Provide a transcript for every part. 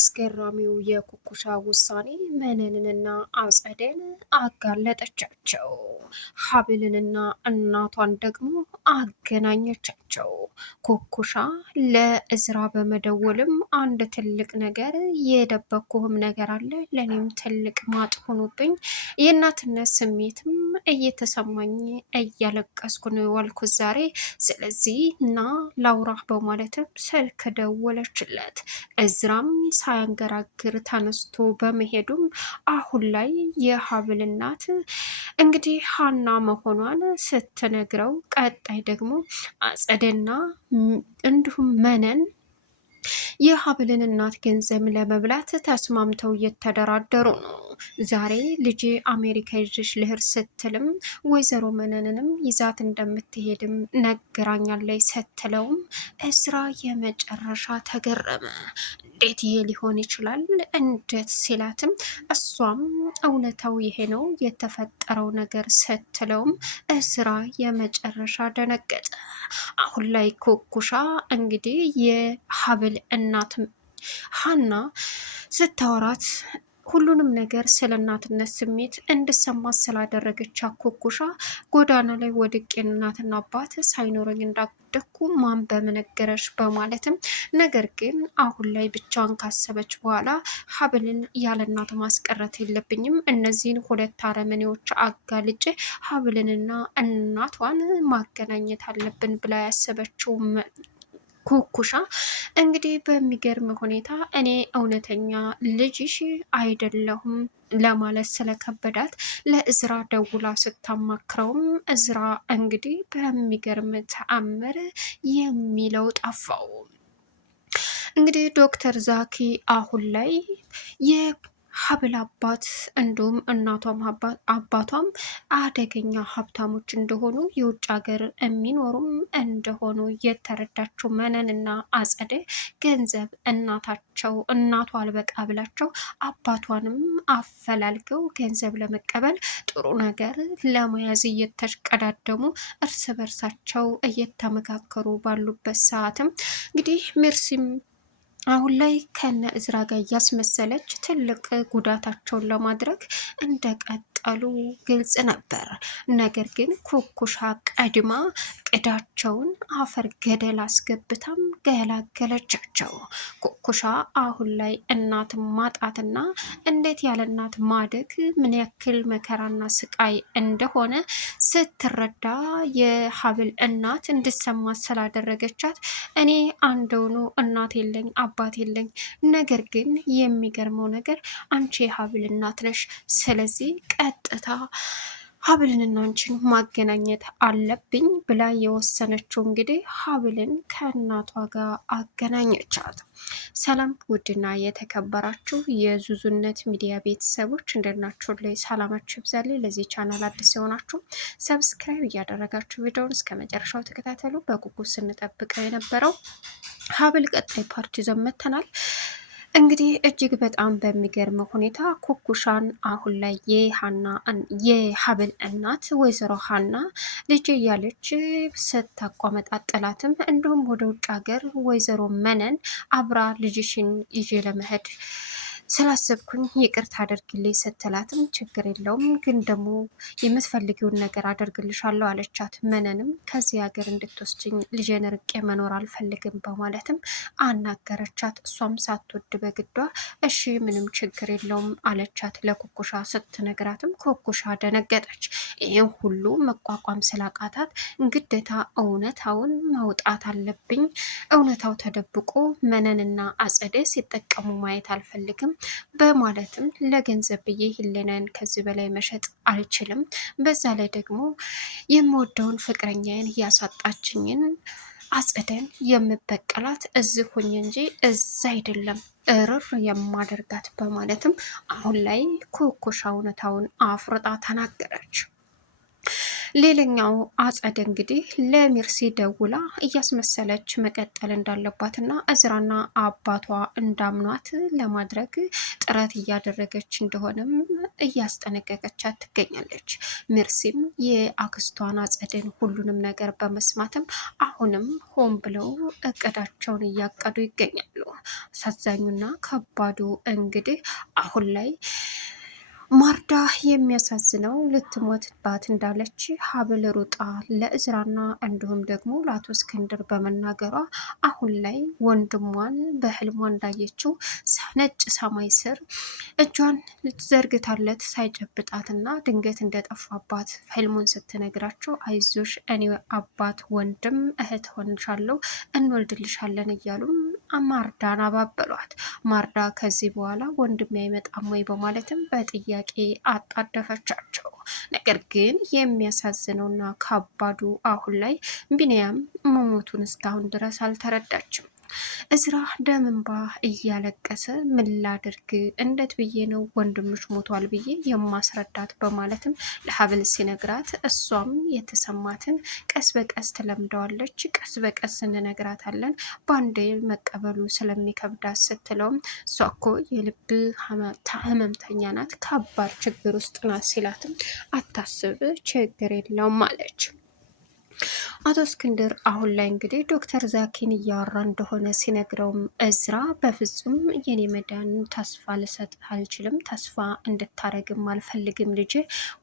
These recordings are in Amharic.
አስገራሚው የኩኩሻ ውሳኔ መነንንና አጸደን አጋለጠቻቸው። ሀብልንና እናቷን ደግሞ አገናኘቻቸው። ኩኩሻ ለእዝራ በመደወልም አንድ ትልቅ ነገር የደበኩህም ነገር አለ፣ ለኔም ትልቅ ማጥ ሆኖብኝ የእናትነት ስሜትም እየተሰማኝ እያለቀስኩ ነው የዋልኩት ዛሬ። ስለዚህ ና ላውራህ በማለትም ስልክ ደወለችለት። እዝራም ሳያንገራግር ተነስቶ በመሄዱም አሁን ላይ የሀብል እናት እንግዲህ ሀና መሆኗን ስትነግረው፣ ቀጣይ ደግሞ አጸደና እንዲሁም መነን የሀብልን እናት ገንዘብ ለመብላት ተስማምተው እየተደራደሩ ነው። ዛሬ ልጄ አሜሪካ ይዤሽ ልሄድ ስትልም ወይዘሮ መነንንም ይዛት እንደምትሄድም ነግራኛለች ስትለውም እዝራ የመጨረሻ ተገረመ። እንዴት ይሄ ሊሆን ይችላል? እንዴት ሲላትም እሷም እውነታው ይሄ ነው የተፈጠረው ነገር ስትለውም እዝራ የመጨረሻ ደነገጠ። አሁን ላይ ኩኩሻ እንግዲህ የሀብል እናት ሀና ስታወራት ሁሉንም ነገር ስለ እናትነት ስሜት እንድሰማት ስላደረገች ኩኩሻ ጎዳና ላይ ወድቄ እናትና አባት ሳይኖረኝ እንዳደኩ ማን በመነገረሽ በማለትም፣ ነገር ግን አሁን ላይ ብቻዋን ካሰበች በኋላ ሀብልን ያለ እናት ማስቀረት የለብኝም፣ እነዚህን ሁለት አረመኔዎች አጋልጬ ሀብልንና እናቷን ማገናኘት አለብን ብላ ያሰበችው ኩኩሻ እንግዲህ በሚገርም ሁኔታ እኔ እውነተኛ ልጅሽ አይደለሁም ለማለት ስለከበዳት ለእዝራ ደውላ ስታማክረውም እዝራ እንግዲህ በሚገርም ተአምር የሚለው ጠፋው። እንግዲህ ዶክተር ዛኪ አሁን ላይ የሀብል አባት እንዲሁም እናቷም አባቷም አደገኛ ሀብታሞች እንደሆኑ የውጭ ሀገር የሚኖሩም እንደሆኑ የተረዳችው መነንና አጸደ ገንዘብ እናቷ አልበቃ ብላቸው አባቷንም አፈላልገው ገንዘብ ለመቀበል ጥሩ ነገር ለመያዝ እየተሽቀዳደሙ እርስ በርሳቸው እየተመካከሩ ባሉበት ሰዓትም እንግዲህ ሜርሲም አሁን ላይ ከነ እዝራ ጋር እያስመሰለች ትልቅ ጉዳታቸውን ለማድረግ እንደቀጠሉ ግልጽ ነበር። ነገር ግን ኩኩሻ ቀድማ ቅዳቸውን አፈር ገደል አስገብታም ገላገለቻቸው። ኩኩሻ አሁን ላይ እናት ማጣትና እንዴት ያለ እናት ማደግ ምን ያክል መከራና ስቃይ እንደሆነ ስትረዳ የሀብል እናት እንድሰማት ስላደረገቻት እኔ አንደውኑ እናት የለኝ አባት የለኝ፣ ነገር ግን የሚገርመው ነገር አንቺ የሀብል እናት ነሽ፣ ስለዚህ ቀጥታ ሀብልንና አንቺን ማገናኘት አለብኝ ብላ የወሰነችው እንግዲህ ሀብልን ከእናቷ ጋር አገናኘቻት። ሰላም ውድና የተከበራችሁ የዙዙነት ሚዲያ ቤተሰቦች እንደናችሁ ላይ ሰላማችሁ ይብዛልኝ። ለዚህ ቻናል አዲስ የሆናችሁ ሰብስክራይብ እያደረጋችሁ ቪዲዮውን እስከ መጨረሻው ተከታተሉ። በጉጉት ስንጠብቀው የነበረው ሀብል ቀጣይ ፓርት ይዘን መጥተናል። እንግዲህ እጅግ በጣም በሚገርም ሁኔታ ኩኩሻን አሁን ላይ የሀብል እናት ወይዘሮ ሀና ልጅ እያለች ስታቋመጣጥላትም እንዲሁም ወደ ውጭ ሀገር ወይዘሮ መነን አብራ ልጅሽን ይዤ ለመሄድ ስላሰብኩኝ ይቅርታ አደርግልኝ ስትላትም ችግር የለውም ግን ደግሞ የምትፈልጊውን ነገር አደርግልሻለሁ አለቻት። መነንም ከዚህ ሀገር እንድትወስጅኝ ልጄን ርቄ መኖር አልፈልግም በማለትም አናገረቻት። እሷም ሳትወድ በግዷ እሺ ምንም ችግር የለውም አለቻት። ለኩኩሻ ስትነግራትም ኩኩሻ ደነገጠች። ይህን ሁሉ መቋቋም ስላቃታት ግዴታ እውነታውን ማውጣት አለብኝ፣ እውነታው ተደብቆ መነንና አጸደ ሲጠቀሙ ማየት አልፈልግም በማለትም ለገንዘብ ብዬ ህሊናን ከዚህ በላይ መሸጥ አልችልም፣ በዛ ላይ ደግሞ የምወደውን ፍቅረኛዬን እያሳጣችኝን አጸደን የምበቀላት እዚህ ሆኜ እንጂ እዛ አይደለም እርር የማደርጋት በማለትም አሁን ላይ ኩኩሻ እውነታውን አፍርጣ ተናገረች። ሌላኛው አጸደ እንግዲህ ለሚርሲ ደውላ እያስመሰለች መቀጠል እንዳለባትና እዝራና አባቷ እንዳምኗት ለማድረግ ጥረት እያደረገች እንደሆነም እያስጠነቀቀቻት ትገኛለች። ሚርሲም የአክስቷን አጸደን ሁሉንም ነገር በመስማትም አሁንም ሆን ብለው እቅዳቸውን እያቀዱ ይገኛሉ። አሳዛኙና ከባዱ እንግዲህ አሁን ላይ ማርዳ የሚያሳዝነው ልትሞትባት እንዳለች ሀብል ሩጣ ለእዝራና እንዲሁም ደግሞ ለአቶ እስክንድር በመናገሯ አሁን ላይ ወንድሟን በህልሟ እንዳየችው ነጭ ሰማይ ስር እጇን ዘርግታለት ሳይጨብጣትና ድንገት እንደጠፋባት ህልሙን ስትነግራቸው አይዞሽ እኔ አባት ወንድም እህት ሆንሻለሁ እንወልድልሻለን እያሉም ማርዳን አባበሏት። ማርዳ ከዚህ በኋላ ወንድሜ አይመጣም ወይ በማለትም በጥያቄ አጣደፈቻቸው። ነገር ግን የሚያሳዝነውና ከባዱ አሁን ላይ ቢንያም መሞቱን እስካሁን ድረስ አልተረዳችም። እዝራ ደም እንባ እያለቀሰ ምን ላድርግ፣ እንዴት ብዬ ነው ወንድምሽ ሞቷል ብዬ የማስረዳት በማለትም ለሀብል ሲነግራት እሷም የተሰማትን ቀስ በቀስ ትለምደዋለች። ቀስ በቀስ እንነግራታለን በአንዴ መቀበሉ ስለሚከብዳት ስትለውም እሷ እኮ የልብ ህመምተኛ ናት፣ ከባድ ችግር ውስጥ ናት ሲላትም አታስብ ችግር የለውም አለች። አቶ እስክንድር አሁን ላይ እንግዲህ ዶክተር ዛኪን እያወራ እንደሆነ ሲነግረውም እዝራ በፍጹም የኔ መዳን ተስፋ ልሰጥ አልችልም፣ ተስፋ እንድታረግም አልፈልግም ልጄ፣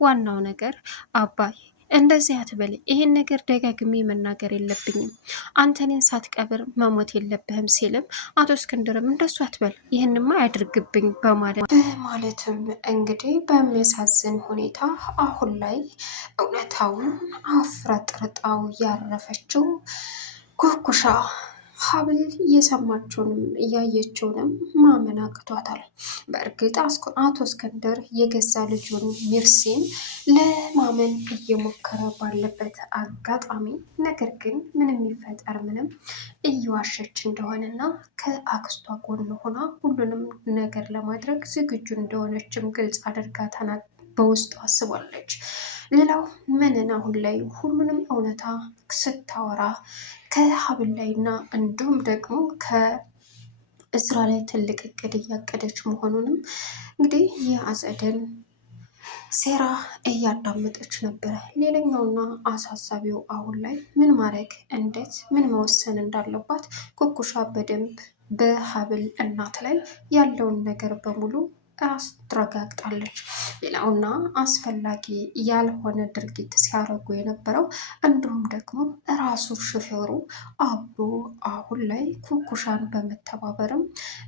ዋናው ነገር አባይ እንደዚህ አትበል፣ ይሄን ነገር ደጋግሜ መናገር የለብኝም፣ አንተ እኔን ሳትቀብር መሞት የለብህም ሲልም አቶ እስክንድርም እንደሱ አትበል፣ ይህንማ ያድርግብኝ በማለትም እንግዲህ በሚያሳዝን ሁኔታ አሁን ላይ እውነታውን አፍረጥርጣው ያረፈችው ኩኩሻ ሀብል እየሰማችውንም እያየችውንም ማመን አቅቷታል። በእርግጥ አቶ እስክንድር የገዛ ልጁን ሚርሲን ለማመን እየሞከረ ባለበት አጋጣሚ ነገር ግን ምንም ይፈጠር ምንም እየዋሸች እንደሆነና ከአክስቷ ጎን ሆና ሁሉንም ነገር ለማድረግ ዝግጁ እንደሆነችም ግልጽ አድርጋ በውስጡ አስባለች። ሌላው መነን አሁን ላይ ሁሉንም እውነታ ስታወራ ከሀብል ላይ እና እንዲሁም ደግሞ ከእዝራ ላይ ትልቅ እቅድ እያቀደች መሆኑንም እንግዲህ የአጸደን ሴራ እያዳመጠች ነበረ። ሌላኛውና አሳሳቢው አሁን ላይ ምን ማድረግ እንዴት ምን መወሰን እንዳለባት ኩኩሻ በደንብ በሀብል እናት ላይ ያለውን ነገር በሙሉ አስረጋግጣለች። ሌላውና አስፈላጊ ያልሆነ ድርጊት ሲያደርጉ የነበረው እንዲሁም ደግሞ ራሱ ሹፌሩ አብሮ አሁን ላይ ኩኩሻን በመተባበርም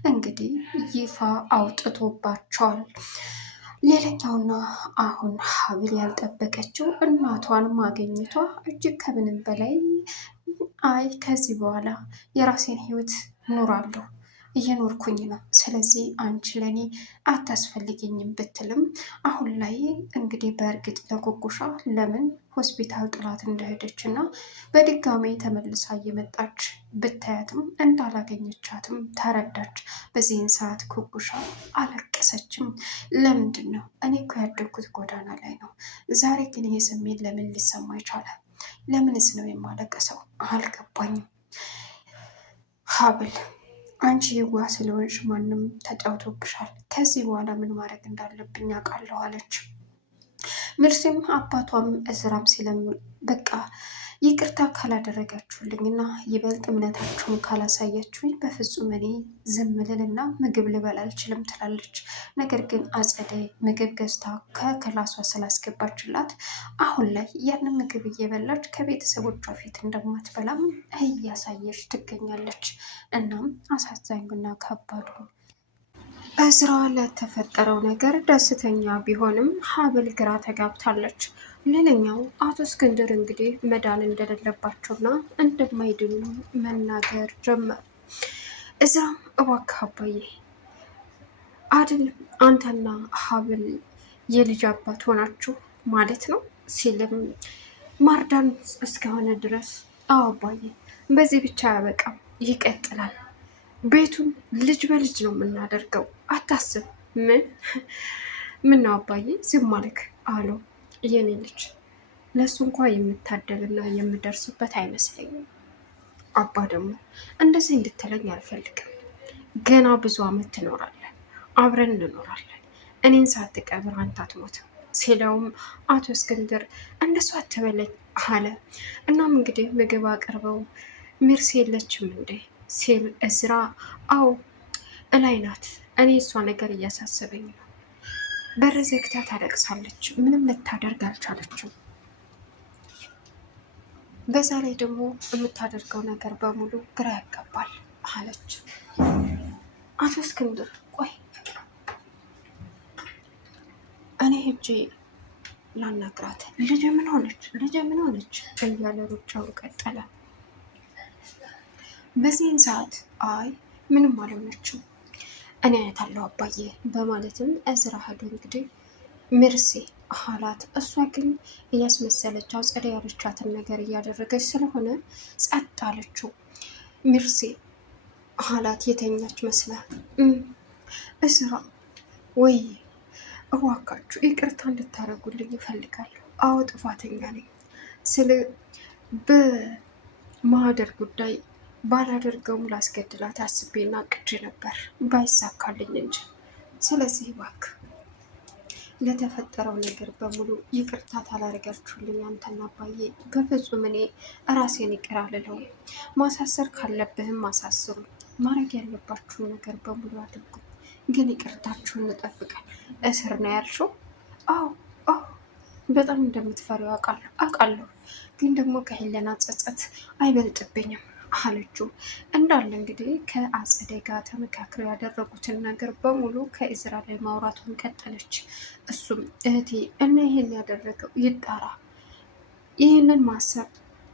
እንግዲህ ይፋ አውጥቶባቸዋል። ሌላኛውና አሁን ሀብል ያልጠበቀችው እናቷን ማግኘቷ እጅግ ከምንም በላይ አይ ከዚህ በኋላ የራሴን ህይወት ኑራለሁ እየኖርኩኝ ነው፣ ስለዚህ አንቺ ለኔ አታስፈልጊኝም ብትልም አሁን ላይ እንግዲህ በእርግጥ ለኩኩሻ ለምን ሆስፒታል ጥላት እንደሄደች እና በድጋሚ ተመልሳ እየመጣች ብታያትም እንዳላገኘቻትም ተረዳች። በዚህን ሰዓት ኩኩሻ አለቀሰችም። ለምንድን ነው እኔ እኮ ያደግኩት ጎዳና ላይ ነው፣ ዛሬ ግን ይሄ ስሜት ለምን ሊሰማ ይቻላል? ለምንስ ነው የማለቀሰው? አልገባኝም። ሀብል አንቺ የዋህ ስለሆንሽ ማንም ተጫውቶብሻል፣ ከዚህ በኋላ ምን ማድረግ እንዳለብኝ አውቃለሁ አለች። ምርሲም አባቷም እዝራም ሲለምኑ በቃ ይቅርታ ካላደረጋችሁልኝ እና ይበልጥ እምነታችሁን ካላሳያችሁኝ በፍጹም እኔ ዝም ልልና ምግብ ልበላ አልችልም ትላለች። ነገር ግን አጸደይ ምግብ ገዝታ ከክላሷ ስላስገባችላት አሁን ላይ ያንን ምግብ እየበላች ከቤተሰቦቿ ፊት እንደማትበላም እያሳየች ትገኛለች። እናም አሳዛኙና ከባዱ እዝራ ለተፈጠረው ነገር ደስተኛ ቢሆንም ሀብል ግራ ተጋብታለች። ሌላኛው አቶ እስክንድር እንግዲህ መዳን እንደሌለባቸውና እንደማይድኑ መናገር ጀመር። እዝራም እባክህ አባዬ አይደለም አንተና ሀብል የልጅ አባት ሆናችሁ ማለት ነው ሲልም ማርዳን እስከሆነ ድረስ አዎ አባዬ፣ በዚህ ብቻ አያበቃም ይቀጥላል፣ ቤቱን ልጅ በልጅ ነው የምናደርገው፣ አታስብ። ምን ነው አባዬ ዝም አልክ አለው። የኔ ልጅ ለእሱ እንኳ የምታደልና የምደርስበት አይመስለኝም። አባ ደግሞ እንደዚህ እንድትለኝ አልፈልግም። ገና ብዙ አመት ትኖራለን፣ አብረን እንኖራለን። እኔን ሳትቀብር አንተ አትሞትም ሲለውም አቶ እስክንድር እንደሱ አትበለኝ አለ። እናም እንግዲህ ምግብ አቅርበው ሚርስ የለችም እንዴ ሲል እዝራ አው እላይ ናት፣ እኔ እሷ ነገር እያሳሰበኝ ነው። በር ዘግታ ታለቅሳለች፣ ምንም ልታደርግ አልቻለችም። በዛ ላይ ደግሞ የምታደርገው ነገር በሙሉ ግራ ያጋባል አለች። አቶ እስክንድር ቆይ እኔ ሄጄ ላናግራት፣ ልጄ ምን ሆነች፣ ልጄ ምን ሆነች እያለ ሩጫውን ቀጠለ። በዚህን ሰዓት አይ ምንም አልሆነችም እኔ አያታለሁ አባዬ በማለትም እዝራ ሄዶ እንግዲህ ሚርሲ አላት። እሷ ግን እያስመሰለች አጸደ ያለቻትን ነገር እያደረገች ስለሆነ ጸጥ አለችው። ሚርሲ አላት የተኛች መስላ። እዝራ ወይ እዋካችሁ ይቅርታ እንድታደርጉልኝ ይፈልጋለሁ። አዎ ጥፋተኛ ነኝ ስለ በማህደር ጉዳይ ባላደርገውም ላስገድላት አስቤና ቅድ ነበር ባይሳካልኝ እንጂ። ስለዚህ እባክህ ለተፈጠረው ነገር በሙሉ ይቅርታ ታላደርጋችሁልኝ አንተና አባዬ በፍጹም እኔ ራሴን ይቅር አልለውም። ማሳሰር ካለብህም አሳስሩ፣ ማድረግ ያለባችሁን ነገር በሙሉ አድርጉ። ግን ይቅርታችሁን እንጠብቃል። እስር ነው ያልሽው? አዎ አዎ፣ በጣም እንደምትፈሪው አውቃለሁ። ግን ደግሞ ከሄለና ጸጸት አይበልጥብኝም አለችው። እንዳለ እንግዲህ ከአጸደ ጋር ተመካክረው ያደረጉትን ነገር በሙሉ ከእዝራ ላይ ማውራቱን ቀጠለች። እሱም እህቴ እና ይህን ያደረገው ይጣራ፣ ይህንን ማሰብ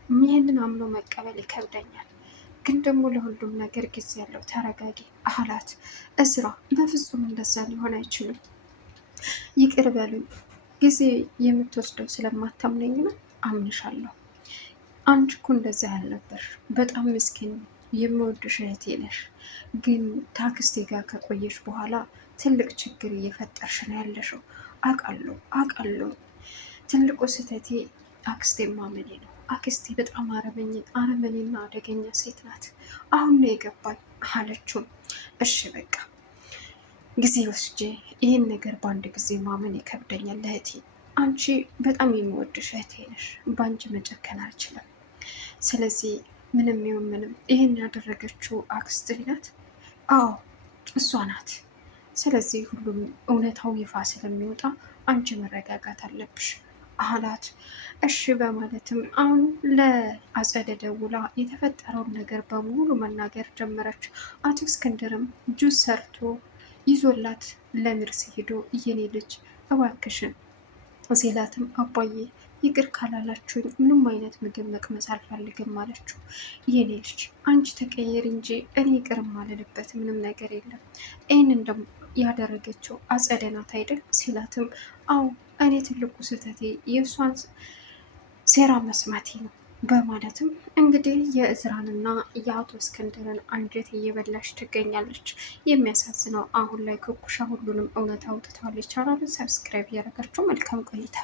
ይህንን አምኖ መቀበል ይከብደኛል፣ ግን ደግሞ ለሁሉም ነገር ጊዜ ያለው ተረጋጊ አላት። እዝራ በፍጹም እንደዛ ሊሆን አይችልም፣ ይቅር በሉኝ፣ ጊዜ የምትወስደው ስለማታምነኝ ነው። አምንሻለሁ፣ አንቺ እኮ እንደዛ ያልነበር በጣም ምስኪን የምወድሽ እህቴ ነሽ። ግን ታክስቴ ጋር ከቆየሽ በኋላ ትልቅ ችግር እየፈጠርሽ ነው ያለሽው። አውቃለሁ። ትልቁ ስህተቴ አክስቴ ማመኔ ነው። አክስቴ በጣም አረመኔና አደገኛ ሴት ናት። አሁን ነው የገባኝ አለችው። እሺ በቃ ጊዜ ወስጄ ይህን ነገር በአንድ ጊዜ ማመን ይከብደኛል እህቴ። አንቺ በጣም የሚወድሽ እህቴ ነሽ። በአንቺ መጨከን አልችልም። ስለዚህ ምንም ይሁን ምንም ይህን ያደረገችው አክስትህ ናት? አዎ እሷ ናት። ስለዚህ ሁሉም እውነታው ይፋ ስለሚወጣ አንቺ መረጋጋት አለብሽ አላት። እሺ በማለትም አሁን ለአጸደ ደውላ የተፈጠረውን ነገር በሙሉ መናገር ጀመረች። አቶ እስክንድርም ጁስ ሰርቶ ይዞላት ለሚርስ ሄዶ የኔ ልጅ እባክሽን ሲላትም አባዬ ይቅር ካላላችሁኝ ምንም አይነት ምግብ መቅመስ አልፈልግም አለችው። የኔ ልጅ አንቺ ተቀየር እንጂ እኔ ይቅር ማልልበት ምንም ነገር የለም። ይህንን ደግሞ ያደረገችው አጸደ ናት አይደል ሲላትም አዎ እኔ ትልቁ ስህተቴ የእሷን ሴራ መስማቴ ነው በማለትም እንግዲህ የእዝራንና የአቶ እስክንድርን አንጀት እየበላሽ ትገኛለች። የሚያሳዝነው አሁን ላይ ኩኩሻ ሁሉንም እውነት አውጥተዋለች። ቻናሉን ሰብስክራይብ እያደረጋችሁ መልካም ቆይታ